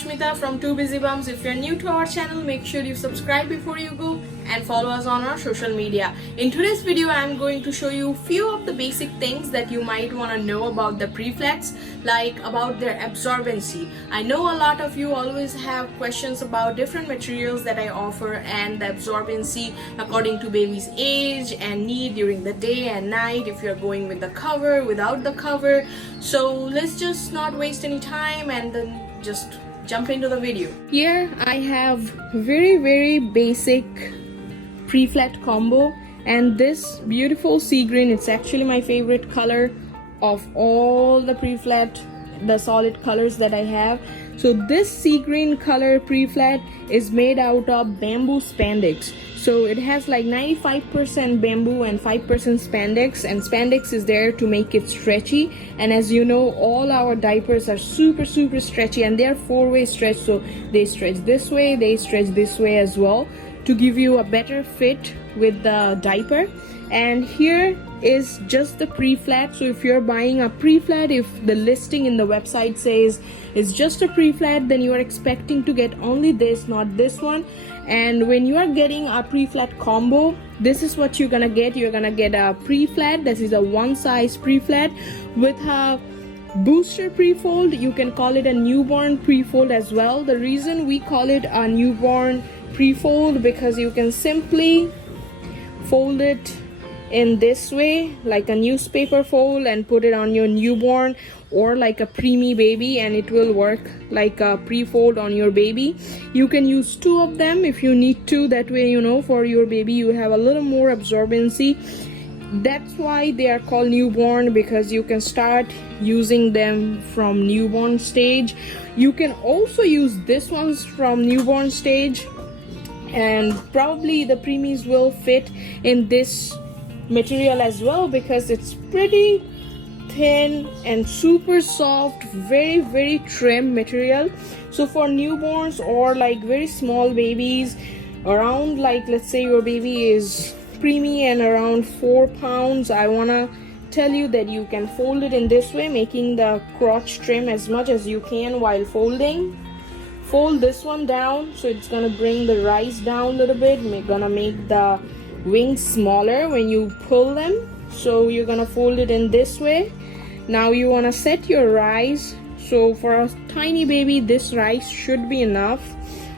Ashmita from Two Busy Bums. If you're new to our channel, make sure you subscribe before you go and follow us on our social media. In today's video, I'm going to show you few of the basic things that you might want to know about the Preflats, like about their absorbency. I know a lot of you always have questions about different materials that I offer and the absorbency according to baby's age and need during the day and night, if you're going with the cover, without the cover. So let's just not waste any time and then just jump into the video. Here I have very basic Preflat combo, and this beautiful sea green, it's actually my favorite color of all the Preflat, the solid colors that I have. So this sea green color Preflat is made out of bamboo spandex. So it has like 95% bamboo and 5% spandex, and spandex is there to make it stretchy. And as you know, all our diapers are super stretchy, and they're four-way stretch, so they stretch this way, they stretch this way as well, to give you a better fit with the diaper. And here is just the Preflat. So if you're buying a Preflat, if the listing in the website says it's just a Preflat, then you are expecting to get only this, not this one. And when you are getting a Preflat combo, this is what you're gonna get. You're gonna get a Preflat. This is a one size Preflat with a booster pre-fold. You can call it a newborn pre-fold as well. The reason we call it a newborn pre-fold, because you can simply fold it in this way like a newspaper fold and put it on your newborn or like a preemie baby, and it will work like a pre-fold on your baby. You can use two of them if you need to. That way, you know, for your baby you have a little more absorbency. That's why they are called newborn, because you can start using them from newborn stage. You can also use this ones from newborn stage, and probably the preemies will fit in this material as well, because it's pretty thin and super soft, very trim material. So for newborns or like very small babies around, like let's say your baby is preemie and around 4 pounds, I wanna tell you that you can fold it in this way, making the crotch trim as much as you can while folding. Fold this one down, so it's gonna bring the rise down a little bit. We're gonna make the wings smaller when you pull them. So you're gonna fold it in this way. Now you wanna set your rise. So for a tiny baby, this rise should be enough,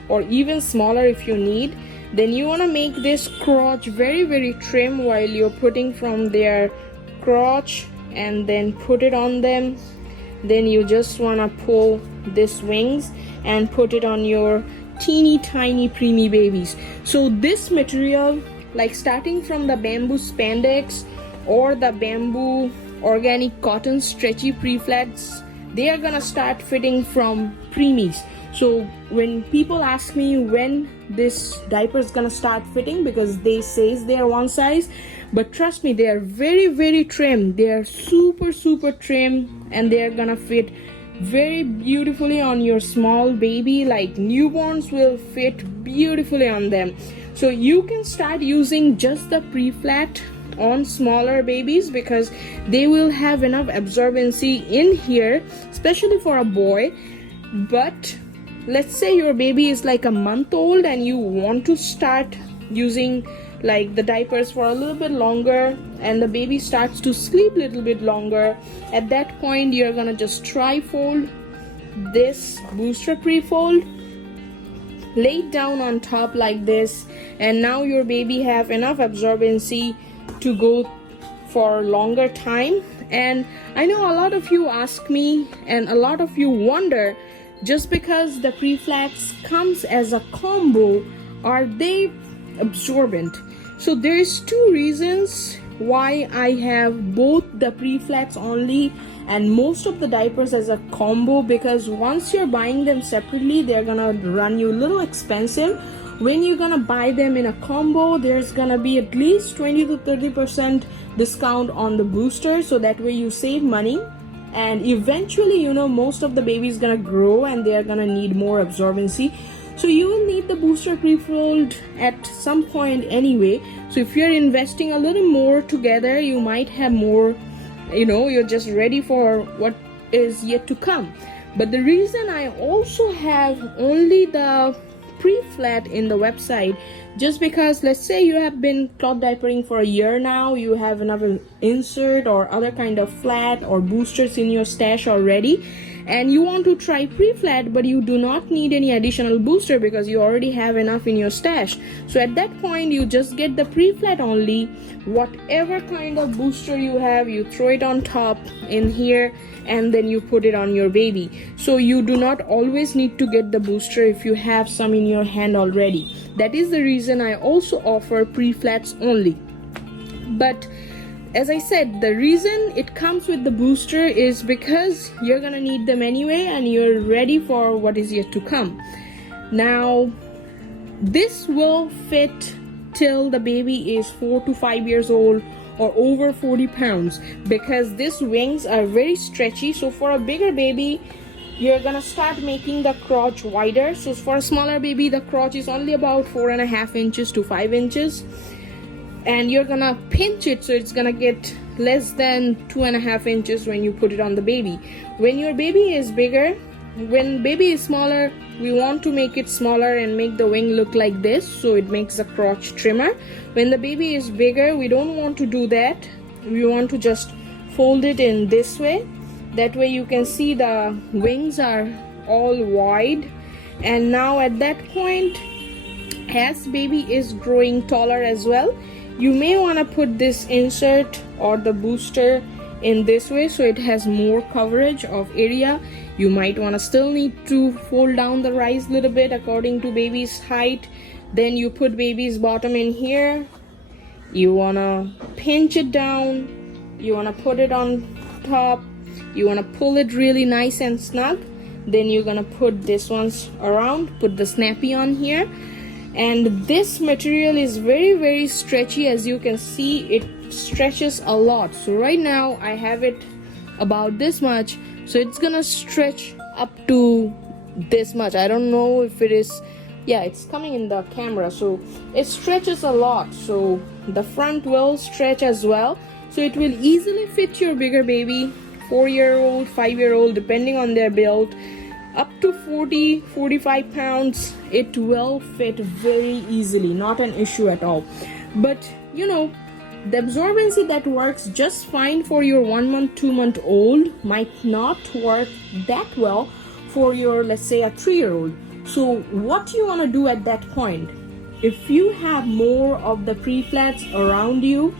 or even smaller if you need. Then you wanna make this crotch very trim while you're putting from their crotch, and then put it on them. Then you just wanna pull this wings and put it on your teeny tiny preemie babies. So this material, like starting from the bamboo spandex or the bamboo organic cotton stretchy Preflats, they are gonna start fitting from preemies. So when people ask me when this diaper is gonna start fitting, because they says they are one size, but trust me, they are very trim. They are super trim, and they are gonna fit very beautifully on your small baby. Like newborns will fit beautifully on them. So you can start using just the Preflat on smaller babies, because they will have enough absorbency in here, especially for a boy. But let's say your baby is like a month old and you want to start using like the diapers for a little bit longer, and the baby starts to sleep a little bit longer. At that point, you're gonna just tri-fold this booster pre-fold, lay it down on top like this, and now your baby have enough absorbency to go for longer time. And I know a lot of you ask me, and a lot of you wonder, just because the Preflats comes as a combo, are they absorbent? So there is two reasons why I have both the Preflats only and most of the diapers as a combo, because once you're buying them separately, they're gonna run you a little expensive. When you're gonna buy them in a combo, there's gonna be at least 20 to 30% discount on the booster, so that way you save money. And eventually, you know, most of the babies gonna grow and they're gonna need more absorbency. So you will need the booster pre-fold at some point anyway. So if you're investing a little more together, you might have more, you know, you're just ready for what is yet to come. But the reason I also have only the Preflat in the website, just because let's say you have been cloth diapering for a year now, you have another insert or other kind of flat or boosters in your stash already, and you want to try Preflat, but you do not need any additional booster because you already have enough in your stash. So at that point, you just get the Preflat only. Whatever kind of booster you have, you throw it on top in here, and then you put it on your baby. So you do not always need to get the booster if you have some in your hand already. That is the reason I also offer Preflats only. But as I said, the reason it comes with the booster is because you're gonna need them anyway and you're ready for what is yet to come. Now, this will fit till the baby is 4 to 5 years old or over 40 pounds, because these wings are very stretchy. So for a bigger baby, you're gonna start making the crotch wider. So for a smaller baby, the crotch is only about 4.5 inches to 5 inches, and you're gonna pinch it so it's gonna get less than 2.5 inches when you put it on the baby. When your baby is bigger, when baby is smaller, we want to make it smaller and make the wing look like this, so it makes the crotch trimmer. When the baby is bigger, we don't want to do that. We want to just fold it in this way. That way you can see the wings are all wide. And now at that point, as baby is growing taller as well, you may want to put this insert or the booster in this way so it has more coverage of area. You might want to still need to fold down the rise a little bit according to baby's height. Then you put baby's bottom in here. You want to pinch it down. You want to put it on top. You want to pull it really nice and snug. Then you're going to put this ones around, put the snappy on here. And this material is very stretchy. As you can see, it stretches a lot. So right now I have it about this much, so it's gonna stretch up to this much. I don't know if it is, yeah, it's coming in the camera, so it stretches a lot. So the front will stretch as well, so it will easily fit your bigger baby, 4-year-old, 5-year-old, depending on their build. Up to 40-45 pounds, it will fit very easily, not an issue at all. But you know, the absorbency that works just fine for your 1 month, 2 month old might not work that well for your, let's say, a 3-year-old. So what you want to do at that point, if you have more of the Preflats around you,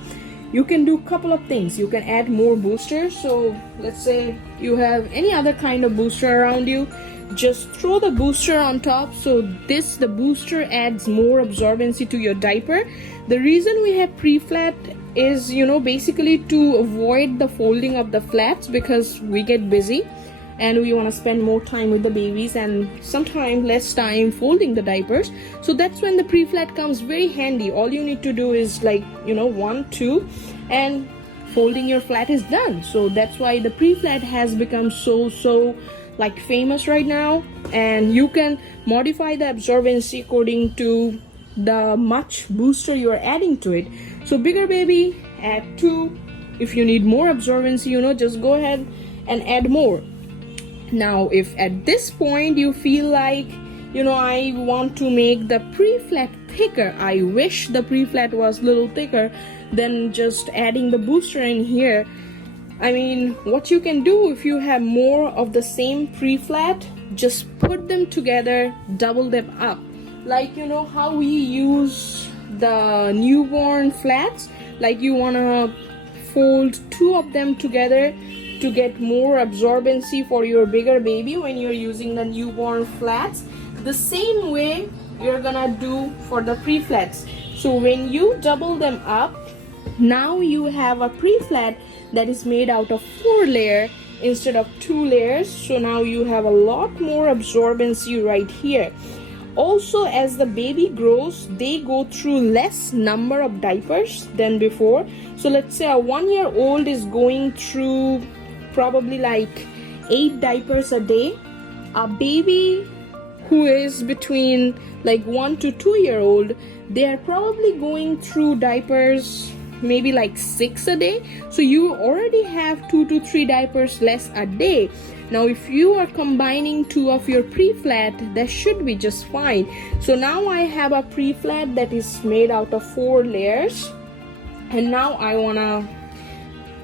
you can do a couple of things. You can add more boosters. So let's say you have any other kind of booster around you, just throw the booster on top. So the booster adds more absorbency to your diaper. The reason we have Preflat is, you know, basically to avoid the folding of the flats, because we get busy and we want to spend more time with the babies and sometimes less time folding the diapers. So that's when the Preflat comes very handy. All you need to do is, like, you know, 1, 2, and folding your flat is done. So that's why the Preflat has become so like famous right now, and you can modify the absorbency according to the much booster you are adding to it. So bigger baby, add 2. If you need more absorbency, you know, just go ahead and add more. Now if at this point you feel like, you know, I want to make the Preflat thicker, I wish the Preflat was a little thicker than just adding the booster in here, I mean, what you can do, if you have more of the same Preflat, just put them together, double them up. Like, you know how we use the newborn flats, like you want to fold 2 of them together to get more absorbency for your bigger baby when you're using the newborn flats. The same way you're gonna do for the Preflats. So when you double them up, now you have a Preflat that is made out of 4 layers instead of 2 layers. So now you have a lot more absorbency right here. Also, as the baby grows, they go through less number of diapers than before. So let's say a 1-year-old is going through probably like 8 diapers a day. A baby who is between like 1 to 2-year-old, they are probably going through diapers maybe like 6 a day, so you already have 2 to 3 diapers less a day. Now if you are combining 2 of your pre-flat, that should be just fine. So now I have a pre-flat that is made out of 4 layers, and now I wanna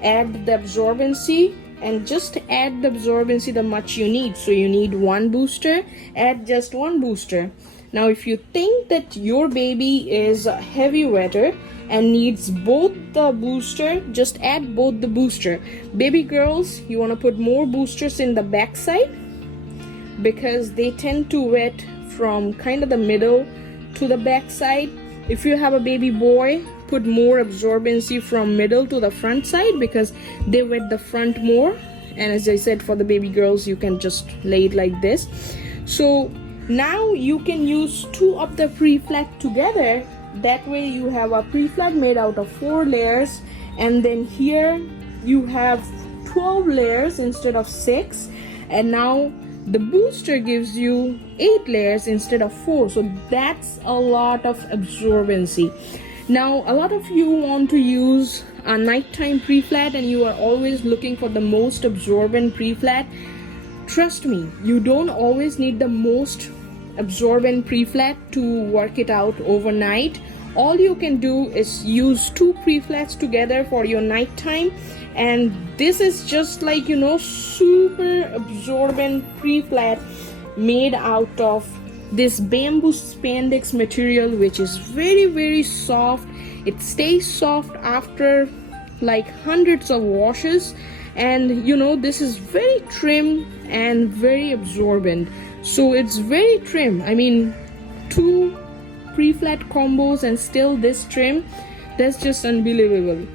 add the absorbency, and just add the absorbency the much you need. So you need 1 booster, add just 1 booster. Now if you think that your baby is heavy wetter and needs both the booster, just add both the booster. Baby girls, you want to put more boosters in the back side because they tend to wet from kind of the middle to the back side. If you have a baby boy, put more absorbency from middle to the front side because they wet the front more. And as I said, for the baby girls, you can just lay it like this. So now you can use 2 of the pre-flat together. That way you have a pre-flat made out of 4 layers, and then here you have 12 layers instead of 6, and now the booster gives you 8 layers instead of 4. So that's a lot of absorbency. Now a lot of you want to use a nighttime pre-flat and you are always looking for the most absorbent pre-flat. Trust me, you don't always need the most absorbent pre-flat to work it out overnight. All you can do is use 2 pre-flats together for your nighttime, and this is just like, you know, super absorbent pre-flat made out of this bamboo spandex material, which is very soft. It stays soft after like hundreds of washes, and you know, this is very trim and very absorbent. So it's very trim. I mean, 2 pre-flat combos and still this trim, that's just unbelievable.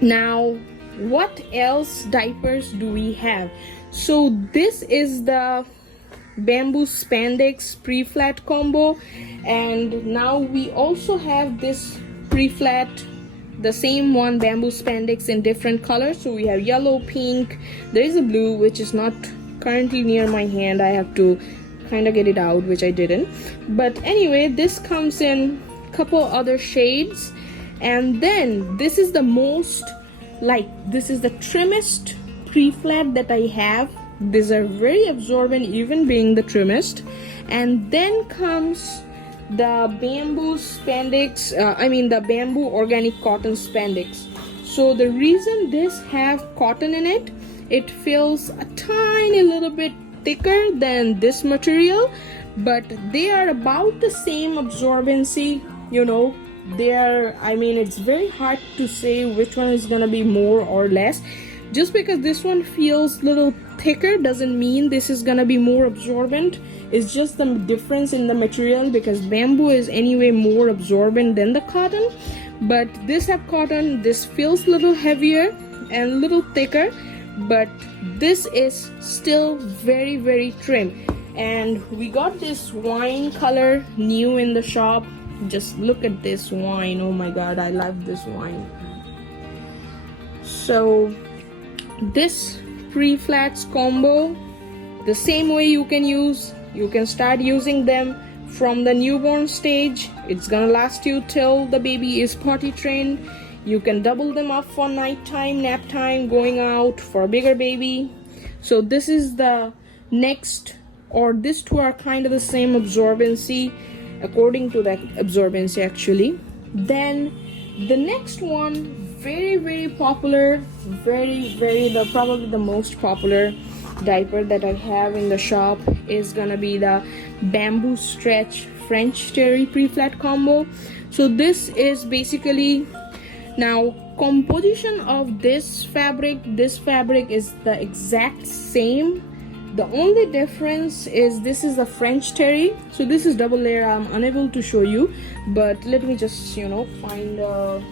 Now what else diapers do we have? So this is the bamboo spandex pre-flat combo, and now we also have this pre-flat, the same one, bamboo spandex in different colors. So we have yellow, pink, there is a blue which is not currently near my hand. I have to kind of get it out, which I didn't. But anyway, this comes in a couple other shades, and then this is the most, like, this is the trimmest pre-flat that I have. These are very absorbent, even being the trimmest. And then comes the bamboo spandex, the bamboo organic cotton spandex. So the reason this have cotton in it, it feels a tiny little bit thicker than this material, but they are about the same absorbency. You know, they are, I mean, it's very hard to say which one is gonna be more or less. Just because this one feels little thicker doesn't mean this is gonna be more absorbent. It's just the difference in the material, because bamboo is anyway more absorbent than the cotton, but this have cotton. This feels little heavier and little thicker, but this is still very trim. And we got this wine color new in the shop. Just look at this wine. Oh my god, I love this wine. So this pre-flats combo, the same way you can start using them from the newborn stage. It's gonna last you till the baby is potty trained. You can double them up for nighttime, nap time, going out for a bigger baby. So this is the next, or these 2 are kind of the same absorbency, according to that absorbency actually. Then the next one, very popular, probably the most popular diaper that I have in the shop is gonna be the bamboo stretch French terry pre-flat combo. So this is basically, now composition of this fabric is the exact same. The only difference is this is the French terry, so this is double layer. I'm unable to show you, but let me just, you know, find a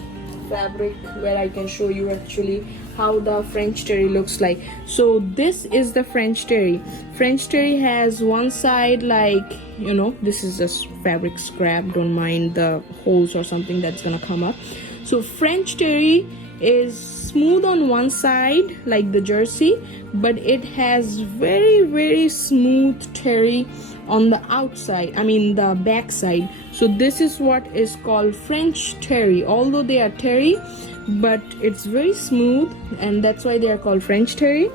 fabric where I can show you actually how the French terry looks like. So this is the French terry. French terry has one side, like, you know, this is just fabric scrap, don't mind the holes or something that's gonna come up. So French terry is smooth on one side like the jersey, but it has very smooth terry on the outside, I mean the back side. So this is what is called French terry. Although they are terry, but it's very smooth, and that's why they are called French terry,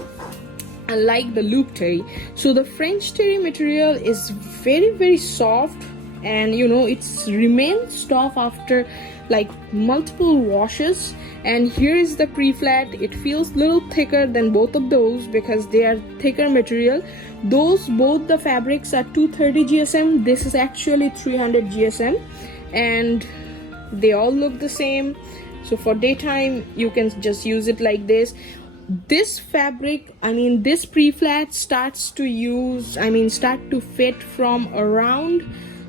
unlike the loop terry. So the French terry material is very soft, and you know, it's remains soft after like multiple washes. And here is the pre-flat. It feels a little thicker than both of those because they are thicker material. Those both the fabrics are 230 GSM. This is actually 300 GSM, and they all look the same. So for daytime you can just use it like this. This fabric, I mean this pre-flat starts to fit from around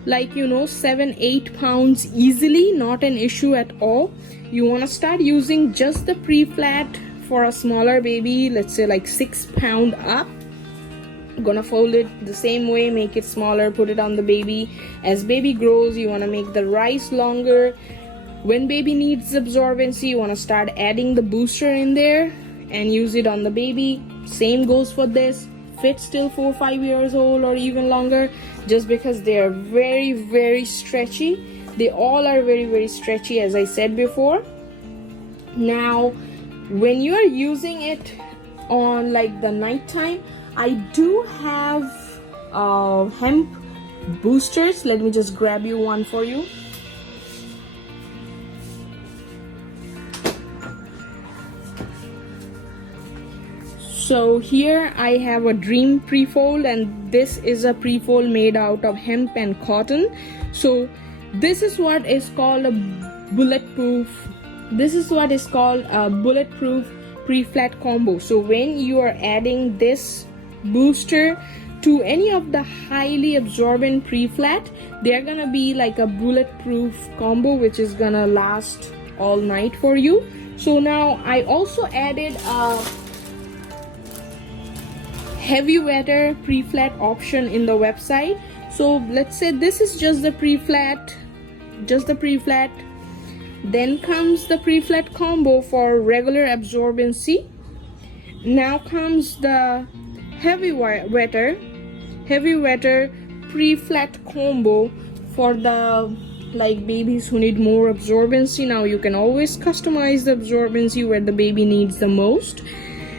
like, you know, 7-8 pounds easily, not an issue at all. You want to start using just the pre-flat for a smaller baby, let's say like 6 pound up. Gonna fold it the same way, make it smaller, put it on the baby. As baby grows, you want to make the rise longer. When baby needs absorbency, you want to start adding the booster in there and use it on the baby. Same goes for this. Fits till 4-5 years old or even longer, just because they are very stretchy. They all are very stretchy, as I said before. Now when you are using it on like the nighttime, I do have hemp boosters. Let me just grab you one for you. So here I have a Dream pre-fold, and this is a pre-fold made out of hemp and cotton. So this is what is called a bulletproof pre-flat combo. So when you are adding this booster to any of the highly absorbent pre-flat, they're gonna be like a bulletproof combo, which is gonna last all night for you. So now I also added a heavy wetter pre-flat option in the website. So let's say this is just the pre-flat, then comes the pre-flat combo for regular absorbency. Now comes the heavy wetter pre-flat combo for the like babies who need more absorbency. Now you can always customize the absorbency where the baby needs the most.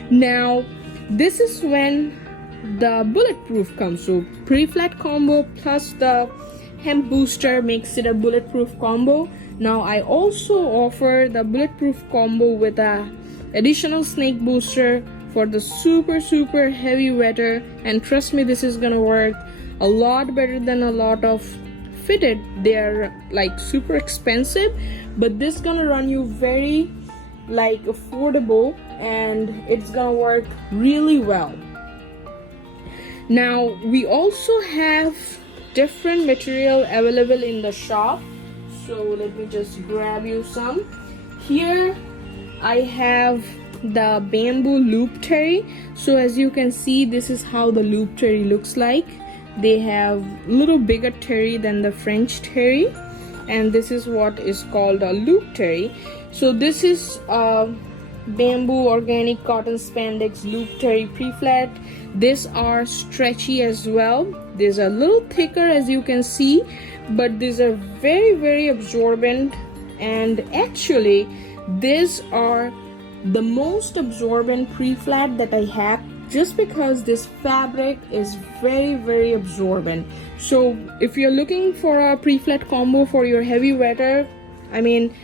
Now this is when the bulletproof comes. So pre-flat combo plus the hemp booster makes it a bulletproof combo. Now I also offer the bulletproof combo with a additional snake booster for the super heavy wetter, and trust me, this is gonna work a lot better than a lot of fitted. They're like super expensive, but this gonna run you very like affordable, and it's gonna work really well. Now we also have different material available in the shop, so let me just grab you some. Here I have the bamboo loop terry. So as you can see, this is how the loop terry looks like. They have little bigger terry than the French terry, and this is what is called a loop terry. So this is bamboo organic cotton spandex loop terry pre-flat. These are stretchy as well. These are a little thicker, as you can see, but these are very absorbent, and actually these are the most absorbent pre-flat that I have, just because this fabric is very absorbent. So if you're looking for a pre-flat combo for your heavy wetter, I mean,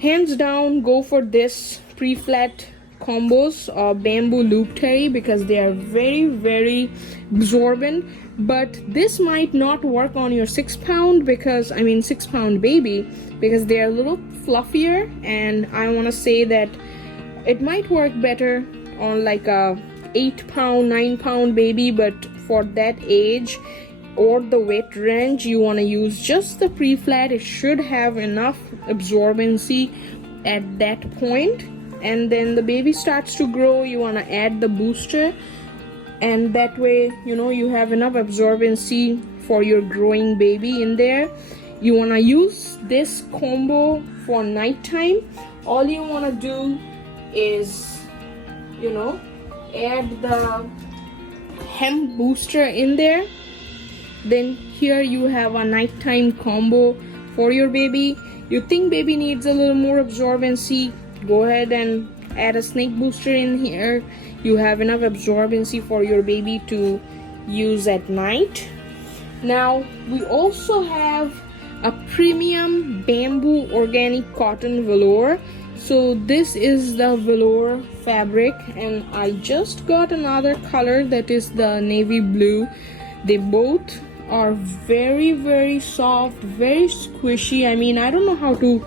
hands down go for this pre-flat combos of bamboo loop terry, because they are very absorbent. But this might not work on your 6 pound, because 6 pound baby, because they are a little fluffier, and I want to say that it might work better on like a 8 pound 9 pound baby. But for that age or the weight range, you want to use just the pre-flat. It should have enough absorbency at that point, and then the baby starts to grow, you want to add the booster, and that way you have enough absorbency for your growing baby in there. You want to use this combo for nighttime. All you want to do is add the hemp booster in there. Then here you have a nighttime combo for your baby. You think baby needs a little more absorbency, go ahead and add a snake booster in here. You have enough absorbency for your baby to use at night. Now we also have a premium bamboo organic cotton velour. So this is the velour fabric, and I just got another color that is the navy blue. They both are very soft, very squishy. I mean, I don't know how to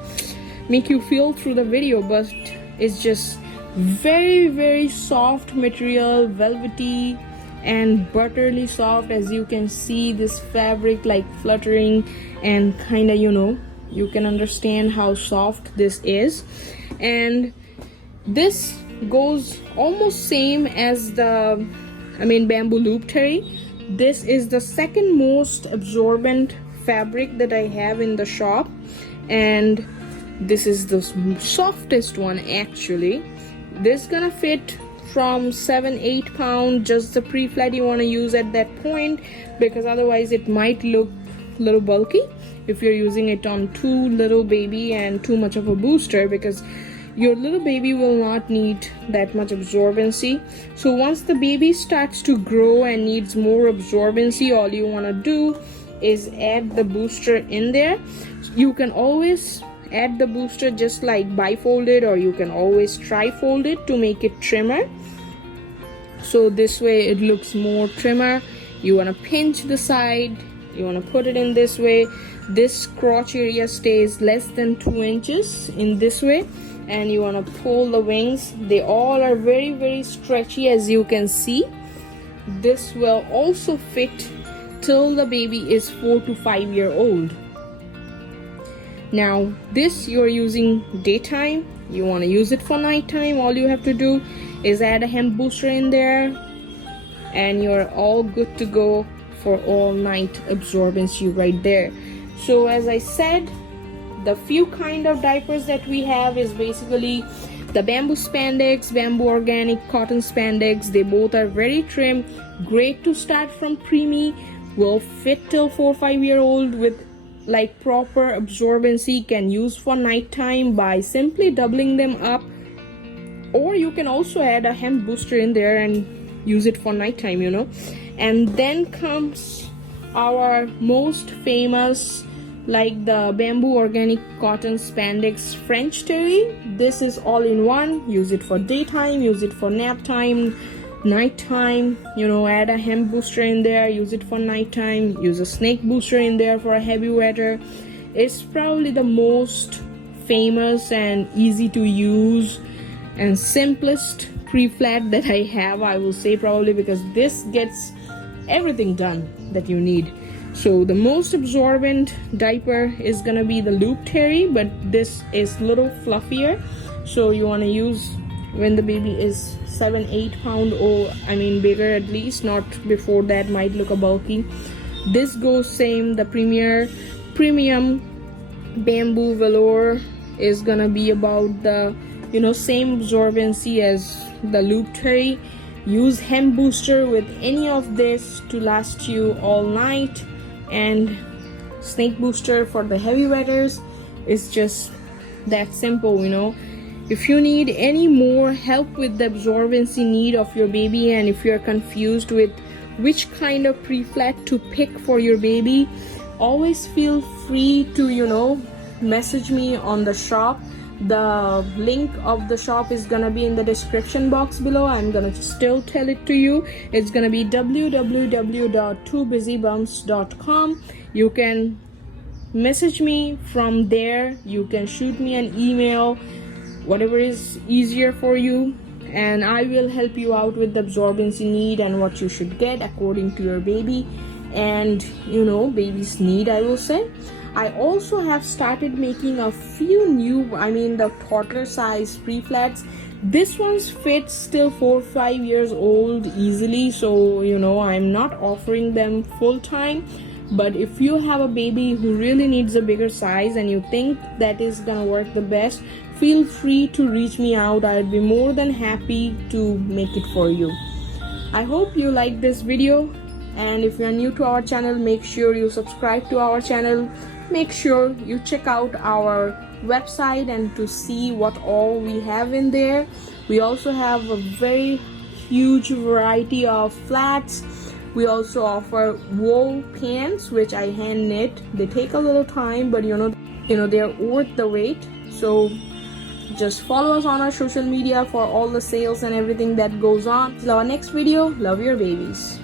make you feel through the video, but it's just very soft material, velvety and butterly soft. As you can see, this fabric like fluttering and kind of, you know, you can understand how soft this is. And this goes almost same as the bamboo loop terry. This is the second most absorbent fabric that I have in the shop, and this is the softest one actually. This gonna fit from 7-8 pound, just the pre-flat you want to use at that point, because otherwise it might look a little bulky if you're using it on too little baby and too much of a booster, because your little baby will not need that much absorbency. So once the baby starts to grow and needs more absorbency, all you want to do is add the booster in there. You can always add the booster just like bifolded, or you can always tri-fold it to make it trimmer. So this way it looks more trimmer. You want to pinch the side, you want to put it in this way. This crotch area stays less than 2 inches in this way, and you want to pull the wings. They all are very stretchy, as you can see. This will also fit till the baby is 4 to 5 years old. Now this you're using daytime, you want to use it for nighttime. All you have to do is add a hemp booster in there, and you're all good to go for all night absorbency right there. So as I said, the few kind of diapers that we have is basically the bamboo spandex, bamboo organic cotton spandex. They both are very trim, great to start from preemie, will fit till 4-5 year old with like proper absorbency. Can use for nighttime by simply doubling them up, or you can also add a hemp booster in there and use it for nighttime, you know. And then comes our most famous, like the bamboo organic cotton spandex French terry. This is all in one. Use it for daytime, use it for nap time, nighttime, you know. Add a hemp booster in there, use it for nighttime. Use a snake booster in there for a heavy wetter. It's probably the most famous and easy to use and simplest pre-flat that I have, I will say, probably because this gets everything done that you need. So the most absorbent diaper is gonna be the loop terry, but this is little fluffier, so you want to use when the baby is 7-8 pound, or bigger at least, not before that, might look a bulky. This goes same. The premium bamboo velour is gonna be about the same absorbency as the loop terry. Use hemp booster with any of this to last you all night, and snake booster for the heavy wetters. It's just that simple, you know. If you need any more help with the absorbency need of your baby, and if you're confused with which kind of pre-flat to pick for your baby, always feel free to message me on the shop. The link of the shop is gonna be in the description box below. I'm gonna still tell it to you. It's gonna be www.twobusybumps.com. You can message me from there. You can shoot me an email, whatever is easier for you, and I will help you out with the absorbency need and what you should get according to your baby and baby's need, I will say. I also have started making a few new, the toddler size pre-flats. This one's fits still 4-5 years old easily, so I'm not offering them full time. But if you have a baby who really needs a bigger size and you think that is gonna work the best, feel free to reach me out. I'll be more than happy to make it for you. I hope you like this video. And if you're new to our channel, make sure you subscribe to our channel. Make sure you check out our website and to see what all we have in there. We also have a very huge variety of flats. We also offer wool pants, which I hand knit. They take a little time, but you know they're worth the wait. So just follow us on our social media for all the sales and everything that goes on. Till our next video, love your babies.